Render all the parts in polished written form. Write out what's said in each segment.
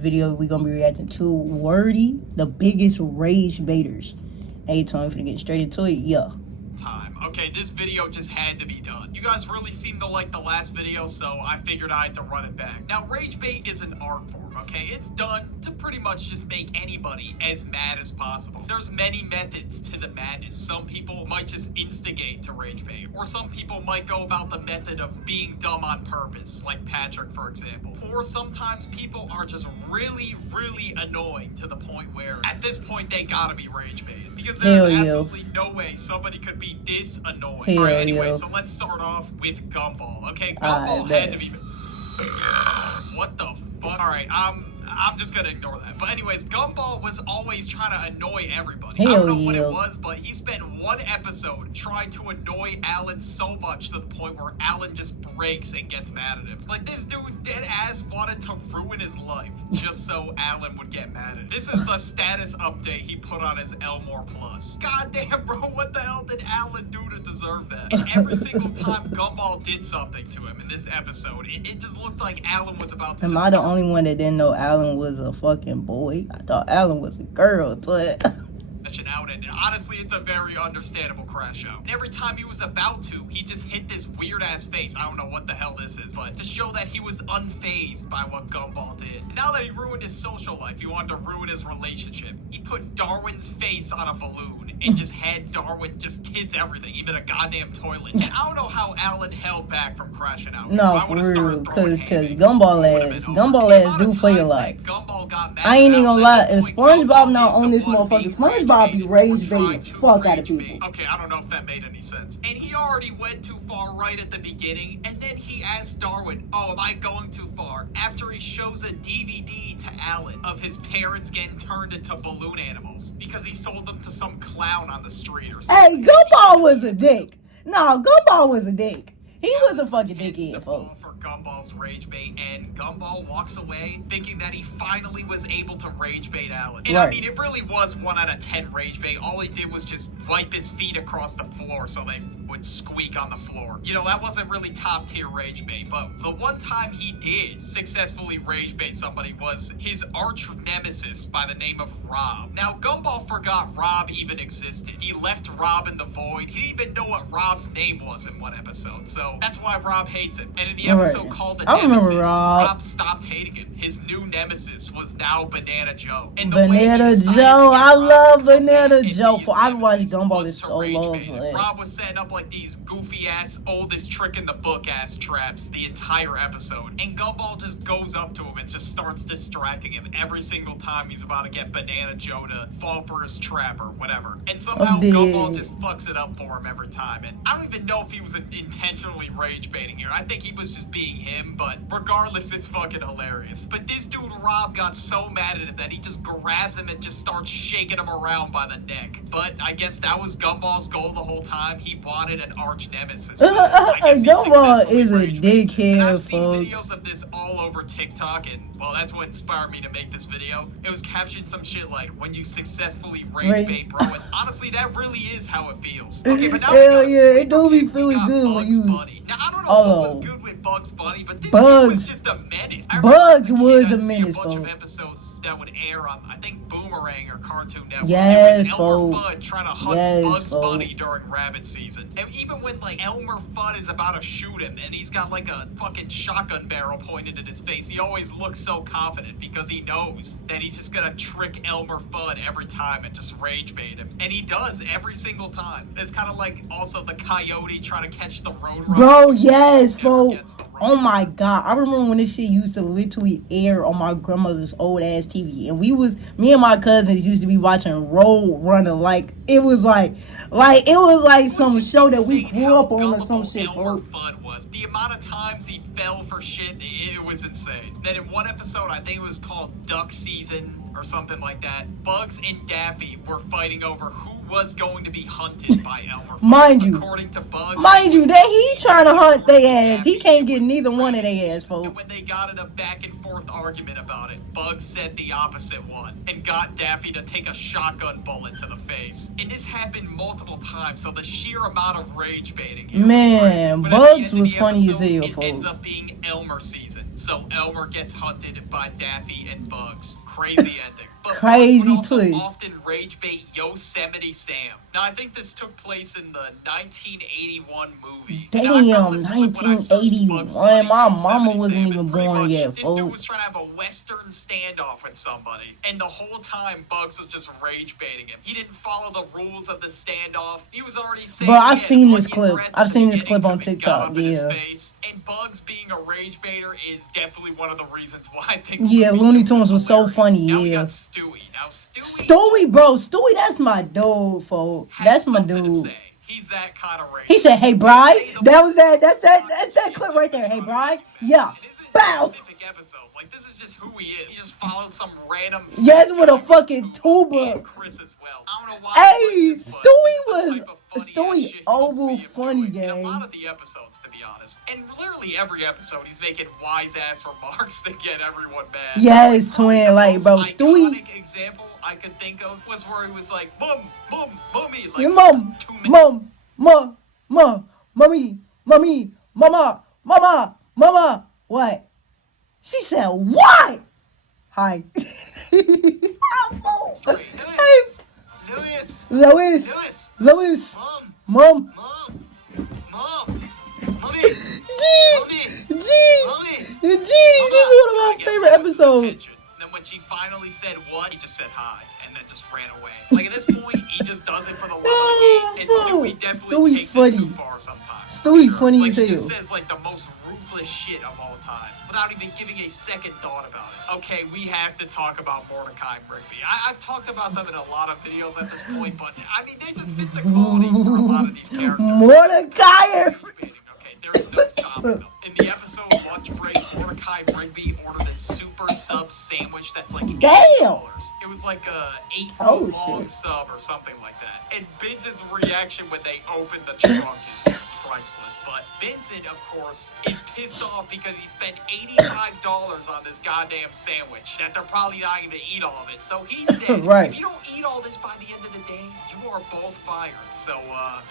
video, we're gonna be reacting to Wurdie The Biggest Ragebaiters. Hey, Tony, if we get straight into it, yeah. Okay, this video just had to be done. You guys really seemed to like the last video, so I figured I had to run it back. Now, rage bait is an art form, okay? It's done to pretty much just make anybody as mad as possible. There's many methods to the madness. Some people might just instigate to rage bait, or some people might go about the method of being dumb on purpose, like Patrick, for example. Or sometimes people are just really, really annoying to the point where, at this point, they gotta be rage baited. Because there's absolutely no way somebody could be this annoying. Alright, anyway, so let's start off with Gumball. Okay, Gumball had to be... What the fuck? Alright, I'm just gonna ignore that. But anyways, Gumball was always trying to annoy everybody. I don't know what it was, but he spent one episode trying to annoy Alan so much to the point where Alan just breaks and gets mad at him. Like, this dude dead ass wanted to ruin his life just so Alan would get mad at him. This is the status update he put on his Elmore Plus. God damn, bro, what the hell did Alan do to deserve that? And every single time Gumball did something to him in this episode, it just looked like Alan was about to... Am I the only one that didn't know Alan was a fucking boy? I thought Alan was a girl, but... out, and honestly, it's a very understandable crash out. And every time he was about to, he just hit this weird ass face. I don't know what the hell this is, but to show that he was unfazed by what Gumball did. And now that he ruined his social life, he wanted to ruin his relationship. He put Darwin's face on a balloon and just had Darwin just kiss everything, even a goddamn toilet. And I don't know how Alan held back from crashing out. No, for real, cause Gumball ass do play a lot. I ain't even gonna lie, if SpongeBob not on this motherfucker, SpongeBob be rage baiting fuck out of people. Okay, I don't know if that made any sense. And he already went too far right at the beginning, and then he asked Darwin, oh, am I going too far? After he shows a DVD to Alan of his parents getting turned into balloon animals because he sold them to some clown on the street or something. Hey, Gumball was a dick. No, Gumball was a dick. He was a fucking dickhead, folks. Gumball's rage bait, and Gumball walks away thinking that he finally was able to rage bait Alan. And I mean, it really was 1 out of 10 rage bait. All he did was just wipe his feet across the floor so they would squeak on the floor. You know, that wasn't really top tier rage bait, but the one time he did successfully rage bait somebody was his arch nemesis by the name of Rob. Now, Gumball forgot Rob even existed. He left Rob in the void. He didn't even know what Rob's name was in one episode, so that's why Rob hates him. And in the episode called The Nemesis, Rob stopped hating him. His new nemesis was now Banana Joe. And Banana Joe, I love Banana Joe. I've watched Gumball this so long. Rob was setting up like these goofy ass, oldest trick in the book ass traps the entire episode. And Gumball just goes up to him and just starts distracting him every single time he's about to get Banana Joe to fall for his trap or whatever. And somehow Gumball just fucks it up for him every time. And I don't even know if he was intentionally rage baiting here. I think he was just being him, but regardless, it's fucking hilarious. But this dude Rob got so mad at him that he just grabs him and just starts shaking him around by the neck. But I guess that was Gumball's goal the whole time. He wanted an arch nemesis. Gumball is a dickhead, I've seen videos of this all over TikTok, and well, that's what inspired me to make this video. It was captioned some shit like, when you successfully rage bait, bro. And honestly, that really is how it feels. Okay, but now it don't be feeling good when you... Now, I don't know what was good with Bugs Bunny, but this dude was just a menace. Bugs was a menace, a bunch of episodes that would air on, I think, Boomerang or Cartoon Network. Yes, it was Elmer Fudd trying to hunt Bugs Bunny during rabbit season. And even when, like, Elmer Fudd is about to shoot him and he's got, like, a fucking shotgun barrel pointed at his face, he always looks so confident because he knows that he's just gonna trick Elmer Fudd every time and just rage bait him. And he does every single time. It's kind of like also the coyote trying to catch the Roadrunner. Bro, yes, bro. Oh my god, I remember when this shit used to literally air on my grandmother's old ass TV, and me and my cousins used to be watching Roadrunner like it was like some show that we grew up on or some shit. The amount of times he fell for shit, it was insane. Then in one episode, I think it was called Duck Season or something like that, Bugs and Daffy were fighting over who was going to be hunted by Elmer. Mind you, according to Bugs, that he trying to hunt their ass. He can't get neither one of their ass, folks. And when they got in a back and forth argument about it, Bugs said the opposite one and got Daffy to take a shotgun bullet to the face. And this happened multiple times, so the sheer amount of rage baiting here man, Bugs was funny as hell, it folks. ends up being Elmer season, so Elmer gets hunted by Daffy and Bugs. Crazy ending. But crazy Bugs would also twist. often rage bait Yosemite Sam. Now I think this took place in the 1981 movie. Damn, 1981. My mama wasn't even born yet, this dude folks. was trying to have a Western standoff with somebody, and the whole time Bugs was just rage baiting him. He didn't follow the rules of the standoff. He was already saying, bro, I've seen this clip. I've seen this clip on TikTok. Yeah. And Bugs being a rage baiter is definitely one of the reasons why I think. Yeah, Looney Tunes was so funny. Now we Yeah. got Stewie. Now Stewie, bro, Stewie, that's my dude, folks. That's my dude. He's that kind of rage. He said, "Hey, Bri." That's that clip right there. Hey, Bri. Yeah. Bow. Episodes. Like, this is just who he is. He just followed some random. Yes, with a fucking tuba. Chris as well. I don't know why. Hey, this, Stewie oval funny game. A lot of the episodes, to be honest, and literally every episode, he's making wise ass remarks to get everyone mad. Yes, twin, like, bro, Stewie. Iconic example I could think of was where he was like, "Mom, mommy," like, your mom, mommy, mama. What? She said, "What?" Hi. Hey, Lois. Mom. Mommy. G. This is one of my favorite episodes. Then when she finally said what, he just said hi and then just ran away. Like, at this point, he just does it for the love of the game. And Stewie definitely takes it too far sometimes. Stewie funny as hell. He just says like the most ruthless shit of all time without even giving a second thought about it. Okay, we have to talk about Mordecai and Rigby. I've talked about them in a lot of videos at this point, but I mean, they just fit the qualities for a lot of these characters. Mordecai. Okay, there's no stopping them. In the episode Lunch Break, Mordecai and Rigby ordered a super sub sandwich that's like $8. It was like a 8-foot long sub or something like that. And Vincent's reaction when they opened the trunk is just priceless. But Vincent, of course, is pissed off because he spent $85 on this goddamn sandwich that they're probably not going to eat all of it. So he said, if you don't eat all this by the end of the day, you are both fired. So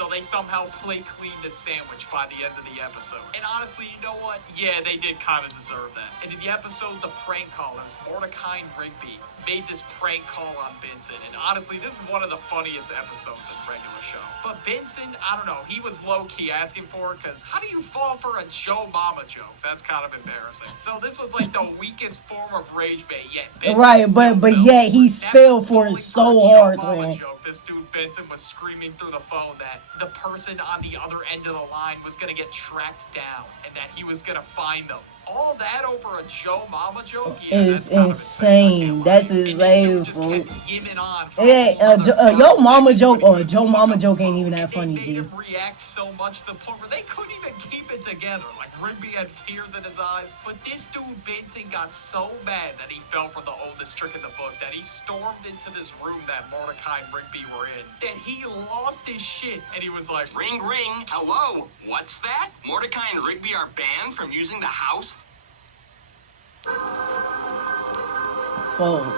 they somehow play clean this sandwich by the end of the episode. And honestly, you know what? Yeah, they did kind of deserve that. And in the episode, the prank callers, Mordecai and Rigby, made this prank call on Vincent. And honestly, this is one of the funniest episodes in regular show. But Vincent, I don't know, he was low-key asking for it because how do you fall for a Joe Mama joke? That's kind of embarrassing. So this was like the weakest form of rage bait yet. Vincent but yet he fell for it so hard, man. This dude Vincent was screaming through the phone that the person on the other end of the line was going to get tracked down and that he was going to find them. All that over a Joe Mama joke? Yeah, it's insane. That's insane, folks. Yo Mama joke or Joe Mama joke ain't even that funny, dude. They made him react so much to the point where they couldn't even keep it together. Like, Rigby had tears in his eyes. But this dude, Vincent, got so mad that he fell for the oldest trick in the book that he stormed into this room that Mordecai and Rigby were in. That he lost his shit. And he was like, "Ring, ring. Hello. What's that? Mordecai and Rigby are banned from using the house?" Phone.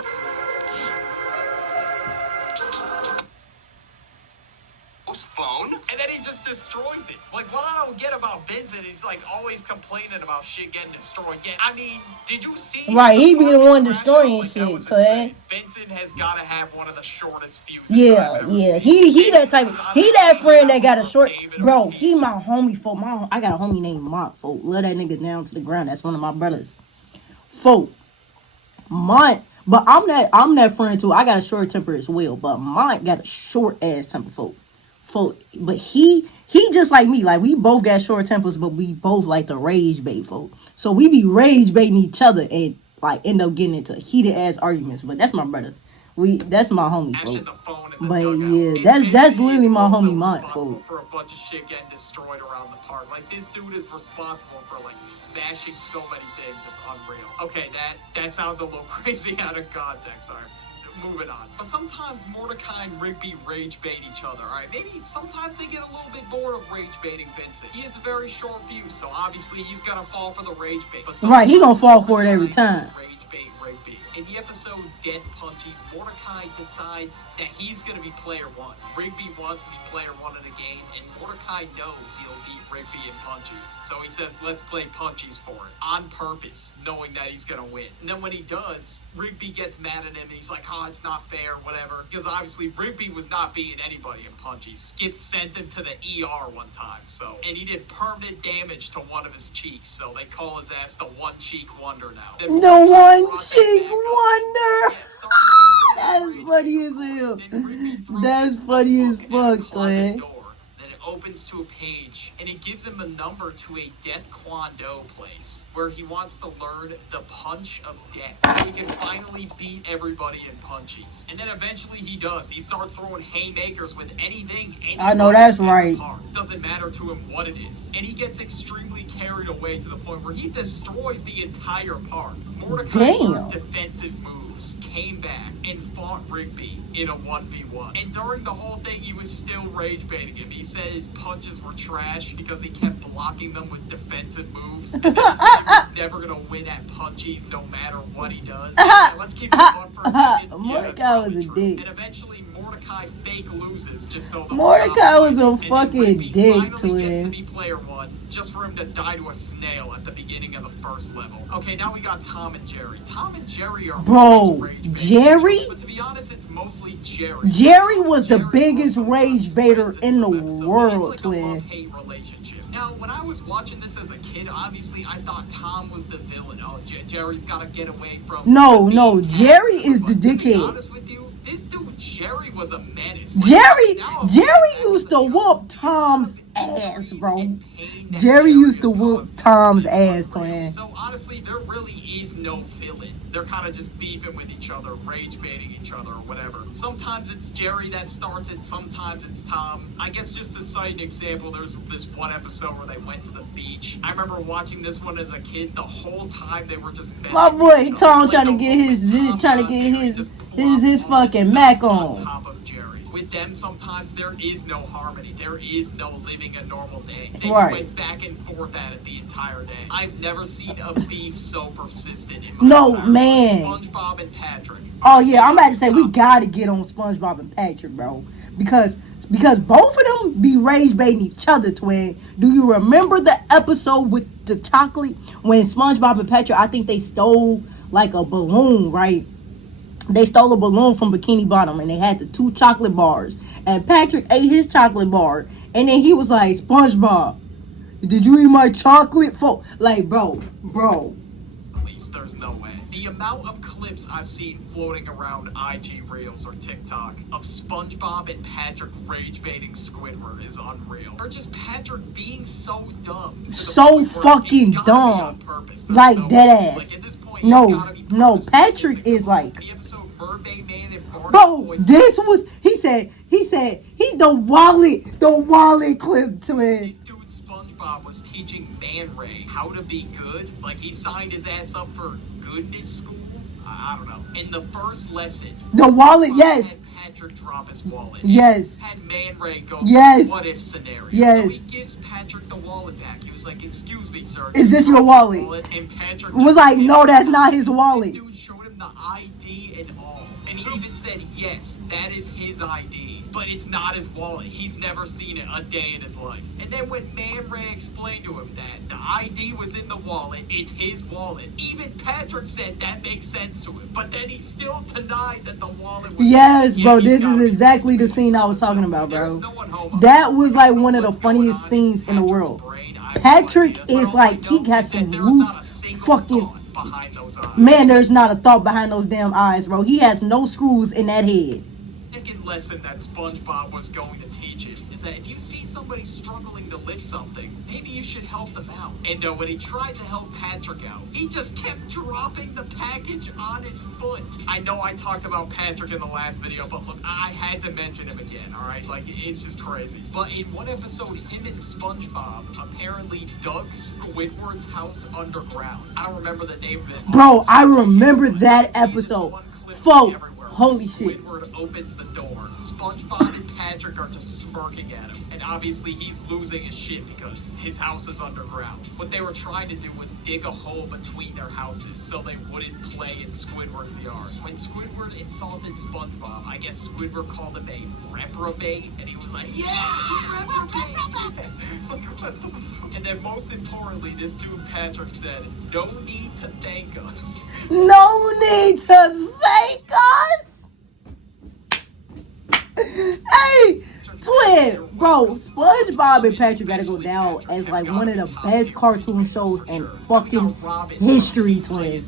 Phone? And then he just destroys it. Like, what I don't get about Vincent is like always complaining about shit getting destroyed. Yeah, I mean, did you see? Right, he be the one destroying shit, cuz. Vincent has got to have one of the shortest fuses. Yeah. He that type. He that friend that got a short. Bro, he my homie. I got a homie named Mont. Folk, love that nigga down to the ground. That's one of my brothers. Folk, Mont. But I'm that friend too. I got a short temper as well. But Mont got a short ass temper, folk. But he just like me. Like, we both got short tempers, but we both like to rage bait, folk. So we be rage baiting each other and like end up getting into heated ass arguments. But that's my brother. That's my homie, folk. But yeah, that's literally my homie Mont, folk. For a bunch of shit getting destroyed around the park. Like, this dude is responsible for like smashing so many things. It's unreal. Okay, that sounds a little crazy out of context. Sorry. moving on. But sometimes Mordecai and Rigby rage bait each other, alright? Maybe sometimes they get a little bit bored of rage baiting Vincent. He has a very short fuse, so obviously he's gonna fall for the rage bait. But right, he gonna fall for it every time. Rage bait Rigby. In the episode Dead Punchies, Mordecai decides that he's gonna be player one. Rigby wants to be player one in the game, and Mordecai knows he'll beat Rigby in Punchies. So he says, let's play Punchies for it. On purpose, knowing that he's gonna win. And then when he does, Rigby gets mad at him, and he's like, oh, it's not fair, whatever. Because obviously, Rigby was not beating anybody in Punchies. Skip sent him to the ER one time, so. And he did permanent damage to one of his cheeks, so they call his ass the One Cheek Wonder now. The One Cheek Wonder! That's funny as hell. That's funny as fuck, man. Opens to a page, and it gives him a number to a Death Kwon Do place where he wants to learn the punch of death so he can finally beat everybody in Punchies. And then eventually he does. He starts throwing haymakers with anything. I know that's right. Doesn't matter to him what it is. And he gets extremely carried away to the point where he destroys the entire park. Mordecai learned defensive moves, came back, and fought Rigby in a 1v1. And during the whole thing, he was still rage baiting him. He said his punches were trash because he kept blocking them with defensive moves. And then he said he was never gonna win at Punchies no matter what he does. And let's keep it on for a second. Mordecai was a dick. And eventually Mordecai fake loses just so Mordecai was a fucking dick to gets him. to be player one just for him to die to a snail at the beginning of the first level. Okay, now we got Tom and Jerry. Tom and Jerry are Jerry? But to be honest, it's mostly Jerry. Jerry was the biggest rage baiter in the world, twin. Love-hate relationship. Now, when I was watching this as a kid, obviously I thought Tom was the villain. Oh, Jerry's got to get away from. No, Jerry is the dickhead. To be honest with you, this dude Jerry was a menace. Jerry used to whoop Tom's ass, bro. Jerry used to whoop Tom's ass, twin. So honestly, there really is no villain. They're kind of just beefing with each other, rage baiting each other, or whatever. Sometimes it's Jerry that starts it, sometimes it's Tom. I guess just to cite an example, there's this one episode where they went to the beach. I remember watching this one as a kid. The whole time they were just my boy Tom trying to get his fucking Mac on. Top of Jerry. With them, sometimes there is no harmony. There is no living a normal day. They went back and forth at it the entire day. I've never seen a beef so persistent in my entire life. SpongeBob and Patrick. Oh yeah, I'm about to say we gotta get on SpongeBob and Patrick, bro, because both of them be rage baiting each other, twin. Do you remember the episode with the chocolate when SpongeBob and Patrick? I think they stole like a balloon, right? They stole a balloon from Bikini Bottom and they had the 2 chocolate bars. And Patrick ate his chocolate bar. And then he was like, SpongeBob, did you eat my chocolate? Like, bro. At least there's no way. The amount of clips I've seen floating around IG Reels or TikTok of SpongeBob and Patrick rage baiting Squidward is unreal. Or just Patrick being so dumb. So fucking dumb. Like dead ass. Like at this point, no, Patrick is like, bro, this was, he said, he's the wallet clip, twin. This dude SpongeBob was teaching Man Ray how to be good. Like he signed his ass up for goodness school. I don't know. In the first lesson, the wallet, yes. Had Patrick drop his wallet. Yes. Had Man Ray go, yes. What if scenario. Yes. So he gives Patrick the wallet back. He was like, excuse me, sir. Is this your wallet? And Patrick was like, no, that's not his wallet. This dude showed him the ID and all. And he even said, yes, that is his ID. But it's not his wallet. He's never seen it a day in his life. And then when Man Ray explained to him that the ID was in the wallet, it's his wallet. Even Patrick said that makes sense to him. But then he still denied that the wallet was yes, bro, this is exactly the scene I was talking about, bro. That was like one of the funniest scenes in the world. Patrick is like, he got some loose fucking... Man, there's not a thought behind those damn eyes, bro. He has no screws in that head. Second lesson that SpongeBob was going to teach it is that if you see somebody struggling to lift something, maybe you should help them out. And when he tried to help Patrick out, he just kept dropping the package on his foot. I know I talked about Patrick in the last video, but look, I had to mention him again, alright? Like, it's just crazy. But in one episode, him and SpongeBob apparently dug Squidward's house underground. I don't remember the name of it. Bro, I remember that episode. Holy shit. Squidward opens the door. SpongeBob and Patrick are just smirking at him. And obviously he's losing his shit because his house is underground. What they were trying to do was dig a hole between their houses so they wouldn't play in Squidward's yard. When Squidward insulted SpongeBob, I guess Squidward called him a reprobate, and he was like, yeah, reprobate! And then most importantly, this dude Patrick said, no need to thank us. No need to thank us. Hey, twin, bro, SpongeBob and Patrick gotta go down as like one of the best cartoon shows in fucking history, twin.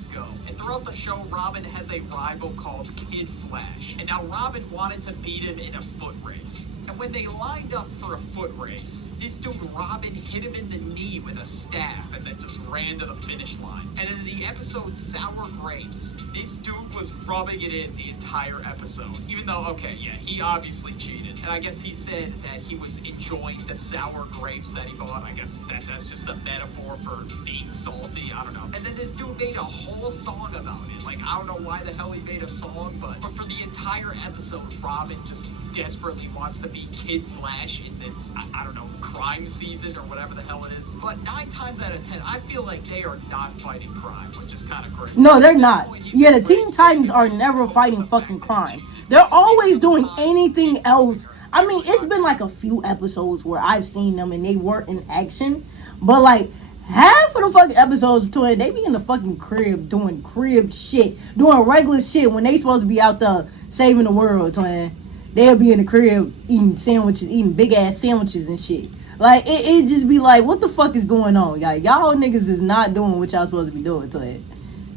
And throughout the show, Robin has a rival called Kid Flash. And now Robin wanted to beat him in a foot race. And when they lined up for a foot race, this dude Robin hit him in the knee with a staff and then just ran to the finish line. And in the episode Sour Grapes, this dude was rubbing it in the entire episode. Even though, okay, yeah, he obviously cheated. And I guess he said that he was enjoying the sour grapes that he bought. I guess that's just a metaphor for being salty. I don't know. And then this dude made a whole song about it. Like, I don't know why the hell he made a song, but for the entire episode, Robin just desperately wants to be Kid Flash in this, I don't know, crime season or whatever the hell it is. But 9 times out of 10, I feel like they are not fighting crime, which is kind of crazy. No, they're not. Yeah, the Teen Titans are never fighting fucking crime. They're always doing anything else. I mean, it's been like a few episodes where I've seen them and they were in action. But like, half of the fucking episodes, twin, they be in the fucking crib doing crib shit. Doing regular shit when they supposed to be out there saving the world, twin. They'll be in the crib eating sandwiches, eating big ass sandwiches and shit. Like, it just be like, what the fuck is going on? Y'all niggas is not doing what y'all supposed to be doing, twin.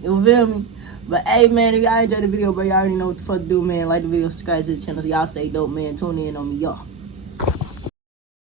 You feel me? But hey, man, if y'all enjoyed the video, bro, y'all already know what the fuck to do, man. Like the video, subscribe to the channel, so y'all stay dope, man. Tune in on me, y'all.